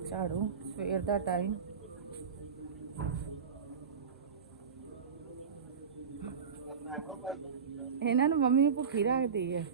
ਝਾੜੂ, ਸਵੇਰ ਦਾ ਟਾਈਮ ਇਹਨਾਂ ਨੂੰ ਮੰਮੀ ਭੁੱਖੀ ਰੱਖਦੀ ਹੈ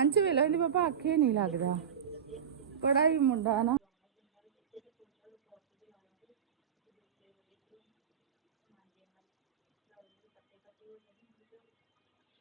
ਅੰਚ ਵੇਲਾ ਇਹਦੇ ਪਾਪਾ ਆਖੇ ਨਹੀਂ ਲੱਗਦਾ। ਬੜਾ ਹੀ ਮੁੰਡਾ ਨਾ।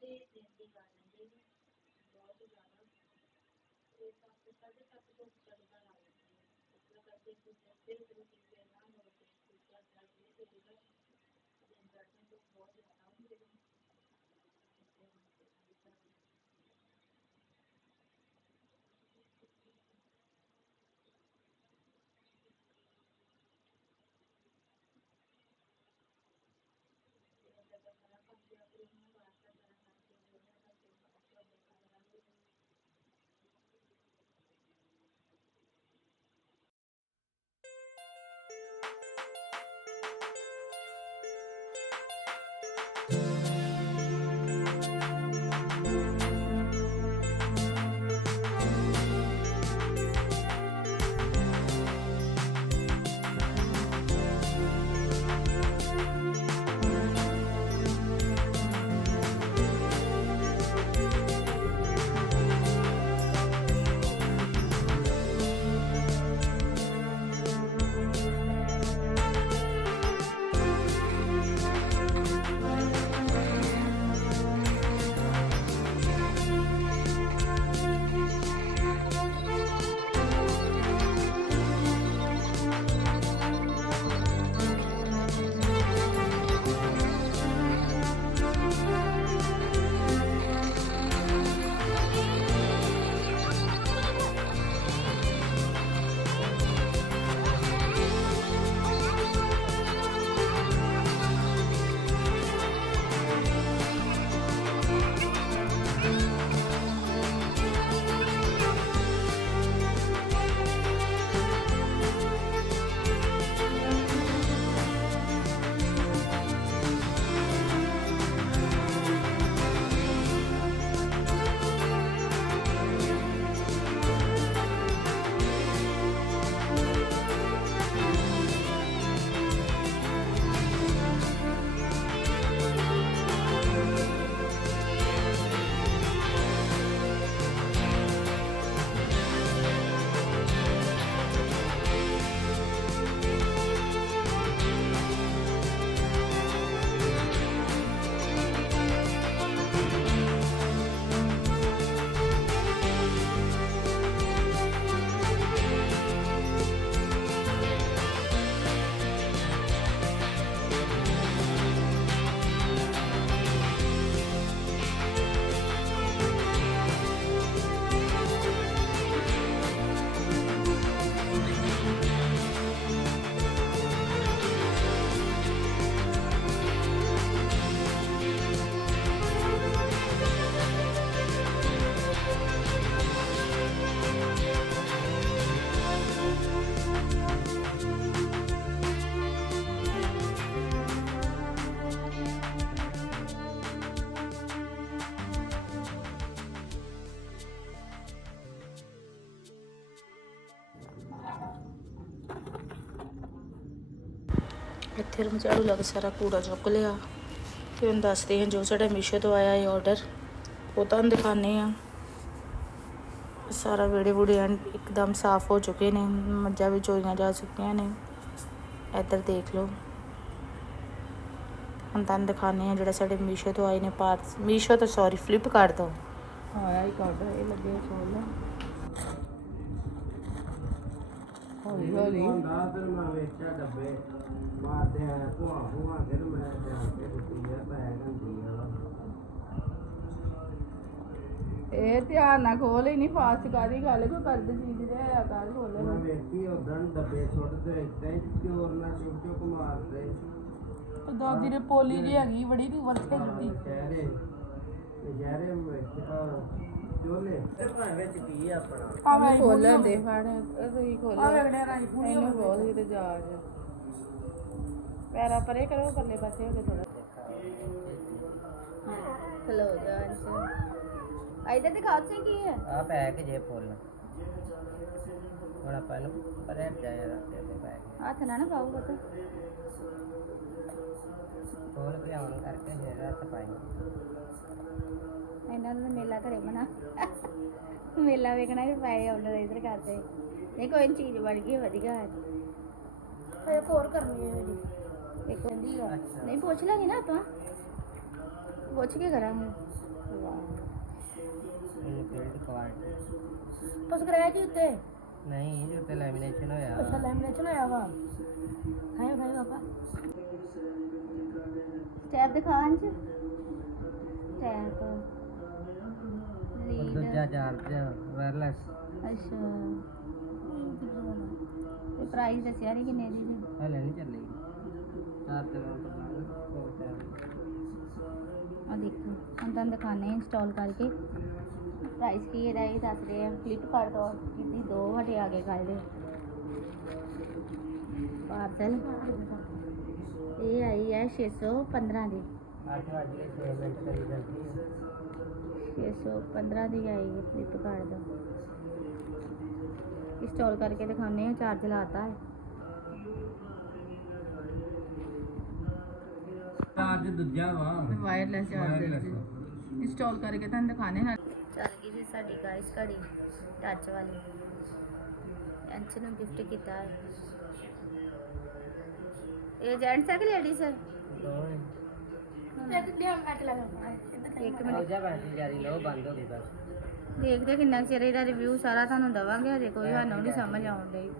ਸਾਢੇ ਤਿੰਨ ਦੀ ਕਰ ਲੈਂਦੇ ਨੇ ਬਹੁਤ ਜ਼ਿਆਦਾ ਅਤੇ ਸੱਤ ਸਾਢੇ ਸੱਤ ਤੋਂ ਉੱਪਰ ਦਾ ਲਾ ਲੈਂਦੇ ਨੇ ਇਸ ਤਰ੍ਹਾਂ ਕਰਕੇ ਫਿਰ ਫਿਰ ਚੀਜ਼ਾਂ ਨਾ ਹੋਵੇ ਦੂਸਰਾ ਜਿਹੜਾ ਇਹ ਜਿਹੜਾ ਜਨਰੇਸ਼ਨ ਤੋਂ ਬਹੁਤ ਜ਼ਿਆਦਾ ਹੁੰਦੇ ਨੇ ਇੱਥੇ ਰਮ ਝਾੜੂ ਲਾ ਸਾਰਾ ਕੂੜਾ ਚੁੱਕ ਲਿਆ। ਤੇ ਹੁਣ ਦੱਸਦੇ ਹਾਂ ਜੋ ਸਾਡਾ ਮੀਸ਼ੋ ਤੋਂ ਆਇਆ ਹੈ ਆਰਡਰ ਉਹ ਤੁਹਾਨੂੰ ਦਿਖਾਣੇ ਆ ਸਾਰਾ ਵਿਹੜੇ ਵੂੜੇ ਇੱਕਦਮ ਸਾਫ਼ ਹੋ ਚੁੱਕੇ ਨੇ, ਮੱਝਾਂ ਵੀ ਚੋਈਆਂ ਜਾ ਚੁੱਕੀਆਂ ਨੇ। ਇੱਧਰ ਦੇਖ ਲਓ। ਹੁਣ ਤੁਹਾਨੂੰ ਦਿਖਾਣੇ ਆ ਜਿਹੜਾ ਸਾਡੇ ਮੀਸ਼ੋ ਤੋਂ ਆਏ ਨੇ ਪਾਰਸ ਮੀਸ਼ੋ ਤੋਂ ਸੌਰੀ ਫਲਿੱਪਕਾਰਟ ਤੋਂ। ਆਇਆ ਹੀ ਕਾਰਡ ਇਹ ਲੱਗੇ ਖੋਲ ਹੌਲੀ ਹੌਲੀ ਹੁੰਦਾ ਫਿਰ ਮੈਂ ਵੇਚਿਆ ਡੱਬੇ। ਮਾਰਦੇ ਆ ਭੁਆ ਭੁਆ ਫਿਰ ਮੈਂ ਜਾਣ ਕੇ ਦਿੱਤੀ ਆ ਪੈ ਗੰਦੀ ਇਹ ਧਿਆਨ ਨਾਲ ਖੋਲ ਹੀ ਨਹੀਂ ਫਾਸਟ ਕਰੀ ਗੱਲ ਕੋਈ ਕਰਦ ਚੀਜ਼ ਦੇ ਆ ਕਰ ਖੋਲ ਮੈਂ ਵੇਖੀ ਉਦੋਂ ਡੱਬੇ ਸੁੱਟਦੇ ਇਦਾਂ ਹੀ ਚੋਰ ਨਾਲ ਚੁੱਕ ਚੁੱਕ ਮਾਰਦੇ। ਦਾਦੀ ਨੇ ਪੋਲੀ ਜੀ ਹੈਗੀ ਬੜੀ ਤੂੰ ਵਰਤੇ ਸ਼ਹਿਰੇ ਸ਼ਹਿਰੇ ਵਿੱਚ ਚੋਲੇ ਤੇ ਭਾਵੇਂ ਵਿੱਚ ਕੀ ਆ ਆਪਣਾ? ਆਵੇਂ ਖੋਲਣ ਦੇ। ਫੜ ਇਹ ਤੁਸੀਂ ਖੋਲੋ ਆ ਵੇਖੜੇ ਰਾਈ ਇਹਨੂੰ ਖੋਲ ਹੀ ਤੇ ਜਾ ਜਾ ਪੈਰਾ ਪਰੇ ਕਰੋ ਪਰਲੇ ਪਾਸੇ ਹੋ ਕੇ ਥੋੜਾ ਖਲੋ ਜਾ ਆਇਦਾ ਦਿਖਾਓ ਸੇ ਕੀ ਹੈ? ਆ ਪੈਕ ਜੇ ਫੁੱਲ। ਹੁਣ ਆਪਾਂ ਇਹਨੂੰ ਪਰੇ ਜਾਇਆ ਰੱਖਦੇ ਤੇ ਪੈਕ। ਹੱਥ ਨਾ ਨਾ ਪਾਓ ਬਤ ਖੋਲ ਕੇ ਆਉਣ ਕਰਕੇ ਫਿਰ ਹੱਥ ਪਾਈ। ਇਹਨਾਂ ਨੂੰ ਤਾਂ ਮੇਲਾ ਘਰੇ ਬਣਾ। ਮੇਲਾ ਵੇਖਣਾ ਵੀ ਪਾਏ ਆਰਡਰ ਇਧਰ ਕਰਦੇ। ਨਹੀਂ ਕੋਈ ਨੀ ਚੀਜ਼ ਬਣ ਗਈ ਵਧੀਆ। ਹੈ ਫਿਰ ਹੋਰ ਕਰਨੀ ਹੈ ਜੀ ਇੱਕ ਹੁੰਦੀ ਆ ਨਹੀਂ ਪੁੱਛ ਲਾਂਗੇ ਨਾ ਆਪਾਂ। ਪੁੱਛ ਕੇ ਕਰਾਂਗੇ। ਇਹਨੂੰ ਬਿਲਡ ਕੁਆਲਿਟੀ ਪੁੱਛ ਕਰਾਇਆ ਜੀ ਉੱਤੇ? ਨਹੀਂ ਇਹਦੇ ਉੱਤੇ ਲੈਮੀਨੇਸ਼ਨ ਹੋਇਆ। ਅੱਛਾ ਲੈਮੀਨੇਸ਼ਨ ਹੋਇਆ ਵਾ। ਖਾਏ ਖਾਏ ਪਾਪਾ ਸਟੈਪ ਦਿਖਾ ਅੰਜ ਸਟੈਪ ਲੀਡ ਦੂਜਾ ਚਾਰਜ ਵਾਇਰਲੈਸ ਅੱਛਾ। ਤੇ ਪ੍ਰਾਈਸ ਦੱਸਿਆ ਨਹੀਂ ਕਿੰਨੇ ਦੀ ਸੀ? ਹਲੇ ਨਹੀਂ ਚੱਲੀ। ਚਾਰਜ ਹੋਰ ਚਾਰਜ ਆ ਦੇਖੋ ਹੁਣ ਤੁਹਾਨੂੰ ਦਿਖਾਣੇ ਇੰਸਟਾਲ ਕਰਕੇ। ਪ੍ਰਾਈਸ ਕੀ ਇਹਦਾ ਇਹ ਦੱਸ ਰਹੇ ਆ। ਫਲਿੱਪਕਾਰਟ ਤੋਂ ਕੀਤੀ ਦੋ ਹਟੇ ਆ ਗਏ ਕੱਲ ਦੇ। ਪਾਰਸਲ ਇਹ ਆਈ ਹੈ 615 ਦੀ। 8 ਵਜੇ 6 ਮਿੰਟ ਕਰੀ ਜਾਂਦੀ ਹੈ 615 ਦੀ ਆਈ ਹੈ ਫਲਿੱਪਕਾਰਟ ਤੋਂ ਇੰਸਟਾਲ ਕਰਕੇ ਦਿਖਾਣੇ ਆ ਚਾਰਜ ਲਾਤਾ ਹੈ ਚਾਰਜ ਦੂਜਾ ਵਾ ਵਾਇਰਲੈਸ Wireless। ਇੰਸਟਾਲ ਕਰਕੇ ਤੁਹਾਨੂੰ ਦਿਖਾਣੇ ਹਾਂ ਚੱਲ ਗਈ ਜੀ ਸਾਡੀ ਗਾਇਸ ਘੜੀ ਟੱਚ ਵਾਲੀ ਐਂਚ ਨੂੰ ਗਿਫਟ ਕੀਤਾ ਹੈ ਇਹ ਜੈਂਟਸ ਹੈ ਕਿ ਲੇਡੀਜ਼ ਹੈ ਦੋਵੇਂ ਇੱਕ ਹੋ ਮਿੰਟ। ਜਾ ਬੈਟਰੀ ਜਾਰੀ ਲੋ ਬੰਦ ਹੋ ਗਈ ਬਸ। ਦੇਖਦੇ ਕਿੰਨਾ ਚਿਰ ਇਹਦਾ ਰਿਵਿਊ ਸਾਰਾ ਤੁਹਾਨੂੰ ਦਵਾਂਗੇ ਹਜੇ ਕੋਈ ਸਾਨੂੰ ਨਹੀਂ ਸਮਝ ਆਉਣ ਡਈ।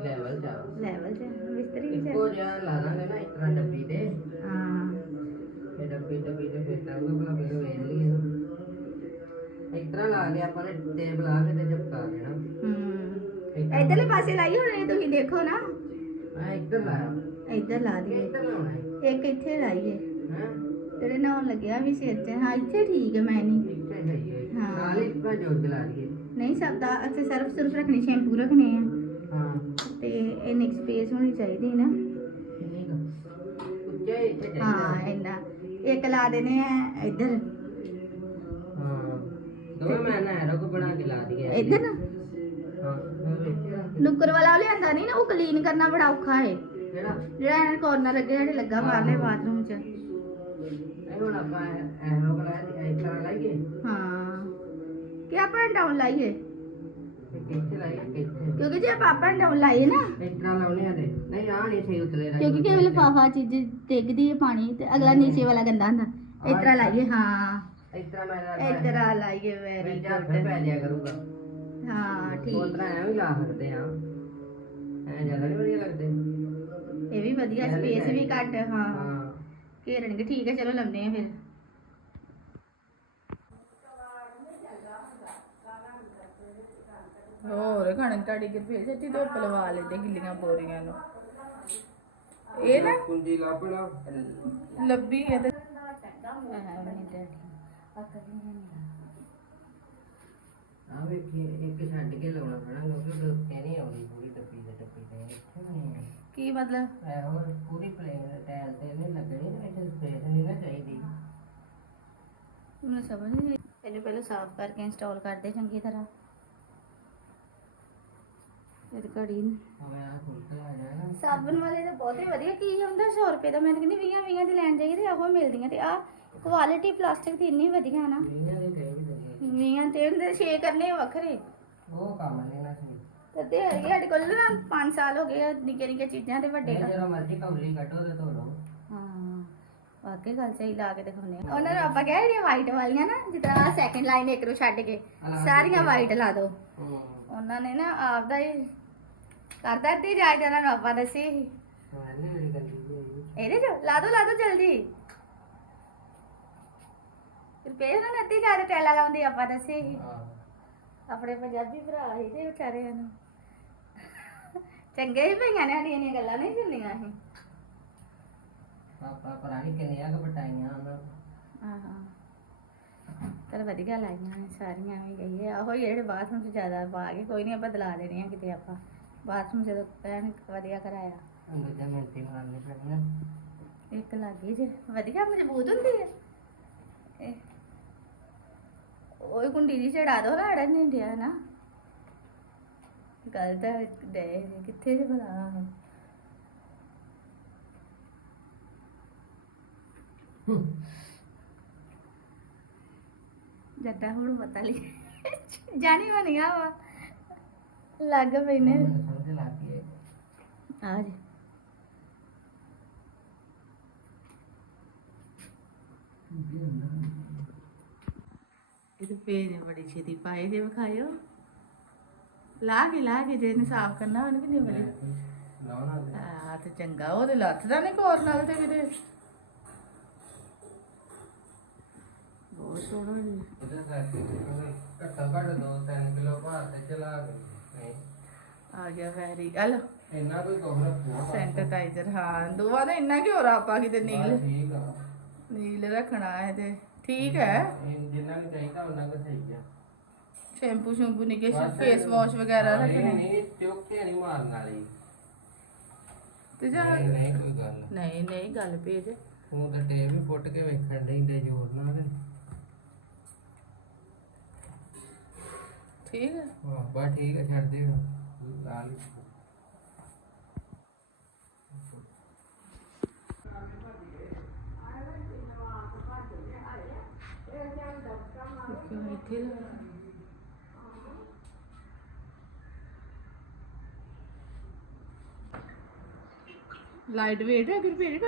ਲੈਵਲ ਜਾ ਲੈਵਲ ਤੇ ਮਿਸਤਰੀ ਚ ਇੱਕੋ ਜਿਹਾ ਲਾ ਦਾਂਗੇ ਨਾ ਇਸ ਤਰ੍ਹਾਂ ਡੱਬੀ ਤੇ ਹਾਂ ਇਹ ਡੱਬੀ ਡੱਬੀ ਤੇ ਫਿਰ ਤਾਂ ਉਹ ਭਲਾ ਪਹਿਲਾਂ ਵੇਖ ਲਈਏ ਇਸ ਤਰ੍ਹਾਂ ਲਾ ਕੇ ਆਪਾਂ ਨੇ ਟੇਪ ਲਾ ਕੇ ਤੇ ਚਪਕਾ ਦੇਣਾ ਹੂੰ ਇਧਰਲੇ ਪਾਸੇ ਲਾਈ ਹੋਣੀ ਤੁਸੀਂ ਦੇਖੋ ਨਾ ਮੈਂ ਇੱਧਰ ਲਾਇਆ ਇੱਧਰ ਲਾ ਦਈਏ ਇੱਧਰ ਲਾਉਣਾ ਹੈ ਇੱਕ ਇੱਥੇ ਲਾਈਏ ਹੈਂ? ਜਿਹੜੇ ਨਹਾਉਣ ਲੱਗਿਆ ਵੀ ਸਿਰ 'ਚ ਹਾਂ ਇੱਥੇ ਠੀਕ ਹੈ ਮੈਂ ਨਹੀਂ ਇੱਥੇ ਸਹੀ ਹੈ ਹਾਂ। ਨਾਲ ਹੀ ਇੱਧਰ ਜੋੜ ਲਾ ਲਈਏ ਨਹੀਂ ਸਕਦਾ ਅੱਛਾ ਸਰਫ ਸੁਰਫ ਰੱਖਣੀ ਸ਼ੈਂਪੂ ਰੱਖਣੇ ਆ ਹਾਂ ਤੇ ਇੰਨੀ ਸਪੇਸ ਹੋਣੀ ਚਾਹੀਦੀ ਨਾ। ਠੀਕ ਆ ਉੱਚਾ ਹੀ ਇੱਥੇ ਚਾਹੀਦਾ ਹਾਂ ਇੰਨਾ। ਇੱਕ ਲਾ ਦੇਣੇ ਆ ਇੱਧਰ। ਹਾਂ ਦੋਵੇਂ ਮੈਂ ਨਾ ਐਰੋ ਕੋ ਬਣਾ ਕੇ ਲਾ ਦਈਏ। ਇੱਧਰ ਨਾ। ਹਾਂ ਮੈਂ ਵੇਖਿਆ ਨੁੱਕਰ ਵਾਲਾ ਉਹ ਲਿਆਂਦਾ ਨਹੀਂ ਨਾ ਉਹ ਕਲੀਨ ਕਰਨਾ ਬੜਾ ਔਖਾ ਹੈ ਕਿਹੜਾ? ਜਿਹੜਾ ਕਾਰਨਰ ਅੱਗੇ ਜਿਹੜੇ ਲੱਗਾ ਬਾਹਰਲੇ ਬਾਥਰੂਮ 'ਚ। ਇਹ ਹੁਣ ਆਪਾਂ ਐਰੋ ਕੋ ਲਾਇਆ ਤੇ ਇਸ ਤਰ੍ਹਾਂ ਲਾਈਏ। ਹਾਂ। ਕਿ ਆਪਾਂ ਡਾਊਨ ਲਾਈਏ। ਲਾਈਏ ਕਿੱਥੇ ਕਿਉਂਕਿ ਜੇ ਆਪਾਂ ਅਪ ਡਾਊਨ ਲਾਈਏ ਨਾ ਇਸ ਤਰ੍ਹਾਂ ਲਾਉਣੇ ਆ ਨਹੀਂ ਆ ਨਹੀਂ ਸਹੀ ਉਤਲੇ ਕਿਉਂਕਿ ਕਈ ਵੇਲੇ ਫਾਫਾ ਚੀਜ਼ ਡਿੱਗਦੀ ਹੈ ਪਾਣੀ ਤੇ ਅਗਲਾ ਨੀਚੇ ਵਾਲਾ ਗੰਦਾ ਹੁੰਦਾ। ਇਸ ਤਰ੍ਹਾਂ ਲਾਈਏ ਹਾਂ। ਇਸ ਤਰ੍ਹਾਂ ਮੈਂ ਇਸ ਤਰ੍ਹਾਂ ਲਾਈਏ ਵੈਰੀ ਗੁੱਡ ਪੈ ਜਾਇਆ ਕਰੂਗਾ। ਹਾਂ ਉਸ ਠੀਕ ਤਰ੍ਹਾਂ ਐਵੇਂ ਲਾ ਸਕਦੇ ਆ। ਐ ਜ਼ਿਆਦਾ ਨਹੀਂ ਵਧੀਆ ਲੱਗਦੇ। ਇਹ ਵੀ ਵਧੀਆ ਸਪੇਸ ਵੀ ਘੱਟ ਹਾਂ। ਘੇਰਣਗੇ ਠੀਕ ਹੈ ਚਲੋ ਆ ਫਿਰ। ਹੋਰ ਕਣਕ ਟਾੜੀ ਕੇ ਫੇਰ ਛੇਤੀ ਧੁੱਪ ਲਵਾ ਲੈਂਦੇ ਗਿੱਲੀਆਂ ਬੋਰੀਆਂ ਨੂੰ। ਇਹ ਨਾ ਕੁੰਜੀ ਲੱਭਣਾ ਲੱਭੀ ਹੈ ਤੇ ਆ ਵੇਖੀ ਇੱਕ ਛੱਡ ਕੇ ਲਾਉਣਾ ਪੈਣਾ ਕਿਉਂਕਿ ਉਹ ਨਹੀਂ ਆਉਣੀ ਪੂਰੀ ਟੱਪੀ ਦੇ ਟੱਪੀ ਤੇ। ਇੱਥੇ ਨਹੀਂ ਆਉਣੀ। ਕੀ ਮਤਲਬ? ਇਹੋ ਪੂਰੀ ਪਲੇਨ ਟਾਇਲ ਤੇ ਨਹੀਂ ਲੱਗਣੀ ਨਾ ਇੱਥੇ ਸਪੇਸ ਨਹੀਂ ਨਾ ਚਾਹੀਦੀ। ਮੈਨੂੰ ਸਮਝ ਨਹੀਂ। ਪਹਿਲੇ ਪਹਿਲੇ ਸਾਫ਼ ਕਰਕੇ ਇੰਸਟਾਲ ਕਰਦੇ ਚੰਗੀ ਤਰ੍ਹਾਂ। ਫਿਰ ਘੜੀ ਸਾਬਣ ਵਾਲੇ ਤਾਂ ਬਹੁਤੇ ਵਧੀਆ ਕੀ ਹੁੰਦਾ 100 ਰੁਪਏ ਦਾ ਮੈਂ ਤਾਂ ਕਹਿੰਦੀ 20 20 ਦੀ ਲੈਣ ਜਾਈਏ ਤੇ ਇਹੋ ਮਿਲਦੀਆਂ ਤੇ ਆ ਕੁਆਲਿਟੀ ਪਲਾਸਟਿਕ ਦੀ ਇੰਨੀ ਵਧੀਆ ਨਾ। ਇਹਨਾਂ ਦੇ ਕਈ ਵੀ ਵਧੀਆ। 20 ਤੇ ਹੁੰਦੇ ਛੇ ਕਰਨੇ ਵੱਖਰੇ। ਉਹ ਕੰਮ ਨਹੀਂ ਨਾ ਸੀ। ਤੇ ਤੇ ਹੈਗੀ ਸਾਡੇ ਕੋਲ ਨਾ 5 ਸਾਲ ਹੋ ਗਏ ਆ ਨਿੱਕੇ ਨਿੱਕੇ ਚੀਜ਼ਾਂ ਤੇ ਵੱਡੇ ਇਹ ਜਦੋਂ ਮਰਜ਼ੀ ਕੌਲੀ ਕੱਢੋ ਤੇ ਧੋ ਲਓ। ਹਾਂ ਵਾਕਈ ਗੱਲ ਸਹੀ ਲਾ ਕੇ ਦਿਖਾਉਂਦੇ ਆ। ਉਹਨਾਂ ਨੂੰ ਆਪਾਂ ਕਹਿ ਰਹੇ ਵਾਈਟ ਵਾਲੀਆਂ ਨਾ ਜਿੱਦਾਂ ਸੈਕਿੰਡ ਲਾਈਨ ਇੱਕ ਨੂੰ ਛੱਡ ਕੇ ਸਾਰੀਆਂ ਵਾਈਟ ਲਾ ਦਿਓ ਹੂੰ। ਉਹਨਾਂ ਨੇ ਨਾ ਆਪਦਾ ਹੀ ਕਰਦਾ ਅੱਧੀ ਜਾਇ ਉਹਨਾਂ ਨੂੰ ਆਪਾਂ ਦੱਸੀ ਸੀ। ਮੈਂ ਨਹੀਂ ਮੇਰੀ ਗੰਦੀ ਜੀ ਇਹਦੇ ਚ ਲਾ ਦੋ ਲਾ ਦੋ ਜਲਦੀ। ਉਹਨਾਂ ਨੇ ਅੱਧੀ ਜਾਇ ਟੈਲਾ ਲਾਉਂਦੀ ਆਪਾਂ ਦੱਸੀ। ਹਾਂ। ਆਪਣੇ ਪੰਜਾਬੀ ਭਰਾ ਹੀ ਤੇ ਵਿਚਾਰਿਆਂ ਨੂੰ ਚੰਗੇ ਹੀ ਪਈਆਂ ਨੇ ਸਾਡੀਆਂ ਇੰਨੀਆਂ ਗੱਲਾਂ ਨਹੀਂ ਸੁਣੀਆਂ ਸੀ ਪਾਪਾ ਪੁਰਾਣੀ ਕਿੰਨੀਆਂ ਕੁ ਬਟਾਈਆਂ ਉਹਨਾਂ ਹਾਂ ਚਲ ਵਧੀਆ ਲਾਈਆਂ ਨੇ ਸਾਰੀਆਂ ਵੀ ਗਈ ਆ ਉਹ ਜਿਹੜੇ ਬਾਥਰੂਮ 'ਚ ਜ਼ਿਆਦਾ ਪਾ ਕੇ ਕੋਈ ਨਹੀਂ ਆਪਾਂ ਬਦਲਾ ਦੇਣੇ ਆ ਕਿਤੇ ਆਪਾਂ। ਬਾਥਰੂਮ ਜਦੋਂ ਪੈਣ ਵਧੀਆ ਕਰਾਇਆ। ਮਾਰਨੀ ਪੈਣੀ ਇੱਕ ਲੱਗੀ ਜੇ ਵਧੀਆ ਮਜ਼ਬੂਤ ਹੁੰਦੀ ਹੈ ਇਹ ਉਹ ਕੁੰਡੀ ਦੀ ਚੜਾ ਦੋ ਨਾ ਅੜਨ ਨਹੀਂ ਡਿਆ ਨਾ। ਗੱਲ ਤਾਂ ਦੇ ਕਿੱਥੇ ਜੇ ਭਲਾ। ਜੱਟਾ ਹੁਣ ਪਤਾ ਲਈ ਜਾਣੀ ਬਣ ਗਿਆ ਵਾ। ਲੱਗ ਸਮਝ ਲੱਗ ਗਈ ਆ ਜੀ। ਇਹ ਤੇ ਪੇਜ ਬੜੀ ਛੇਤੀ ਪਾਏ ਜੇ ਵਿਖਾਇਓ। ਲਾ ਕੇ ਲਾ ਕੇ ਜੇ ਇਹਨੇ ਸਾਫ਼ ਕਰਨਾ ਉਹਨੇ ਕਿੰਨੀ ਬੜੀ ਲਾਉਣਾ ਤੇ ਆ ਤੇ ਚੰਗਾ ਉਹਦੇ ਲੱਥ ਦਾ ਨਹੀਂ ਕੋਰ ਨਾਲ ਤੇ ਕਿਤੇ। ਬਹੁਤ ਸੋਹਣਾ ਜੀ। ਇਹਦਾ ਘੱਟੋ ਘੱਟ 2-3 ਕਿਲੋ ਭਾਰ ਤੇ ਚਲਾ ਗਈ ਆ ਗਿਆ ਵੈਰੀ ਅਲ ਇੰਨਾ ਕੋਈ ਕੋਹਰਾ ਪੂਰਾ ਹਾਂ ਦੋਵਾਂ ਦਾ ਇੰਨਾ ਕਿ ਹੋਰ ਆਪਾਂ ਕਿਤੇ ਨੀਲ ਠੀਕ ਆ। ਨੀਲ ਰੱਖਣਾ ਹੈ ਤੇ ਠੀਕ ਹੈ। ਜਿੰਨਾ ਵੀ ਚਾਹੀਦਾ ਉਹਨਾਂ ਕੁ ਸਹੀ ਆ। ਸ਼ੈਂਪੂ ਸ਼ੈਂਪੂ ਨਿਕੇ ਫੇਸ ਵਾਸ਼ ਵਗੈਰਾ ਰੱਖਣੇ। ਨਹੀਂ ਚੁੱਕ ਕੇ ਨਹੀਂ ਮਾਰਨ ਵਾਲੀ। ਤੇ ਜਾ ਨਹੀਂ ਨਹੀਂ ਕੋਈ ਗੱਲ ਨਹੀਂ ਨਹੀਂ ਗੱਲ ਭੇਜ। ਤੂੰ ਤਾਂ ਟੇਪ ਵੀ ਪੁੱਟ ਕੇ ਵੇਖਣ ਡਈ ਦੇ ਜ਼ੋਰ ਨਾਲ ਤੇ। ਠੀਕ ਹੈ ਹਾਂ ਬਸ ਠੀਕ ਹੈ ਛੱਡ ਦੇ ਲਾ ਲਈ ਕਿਉਂ ਇੱਥੇ ਲਾ ਲਾਈਟ ਵੇਟ ਹੈ ਫਿਰ ਭੇਜ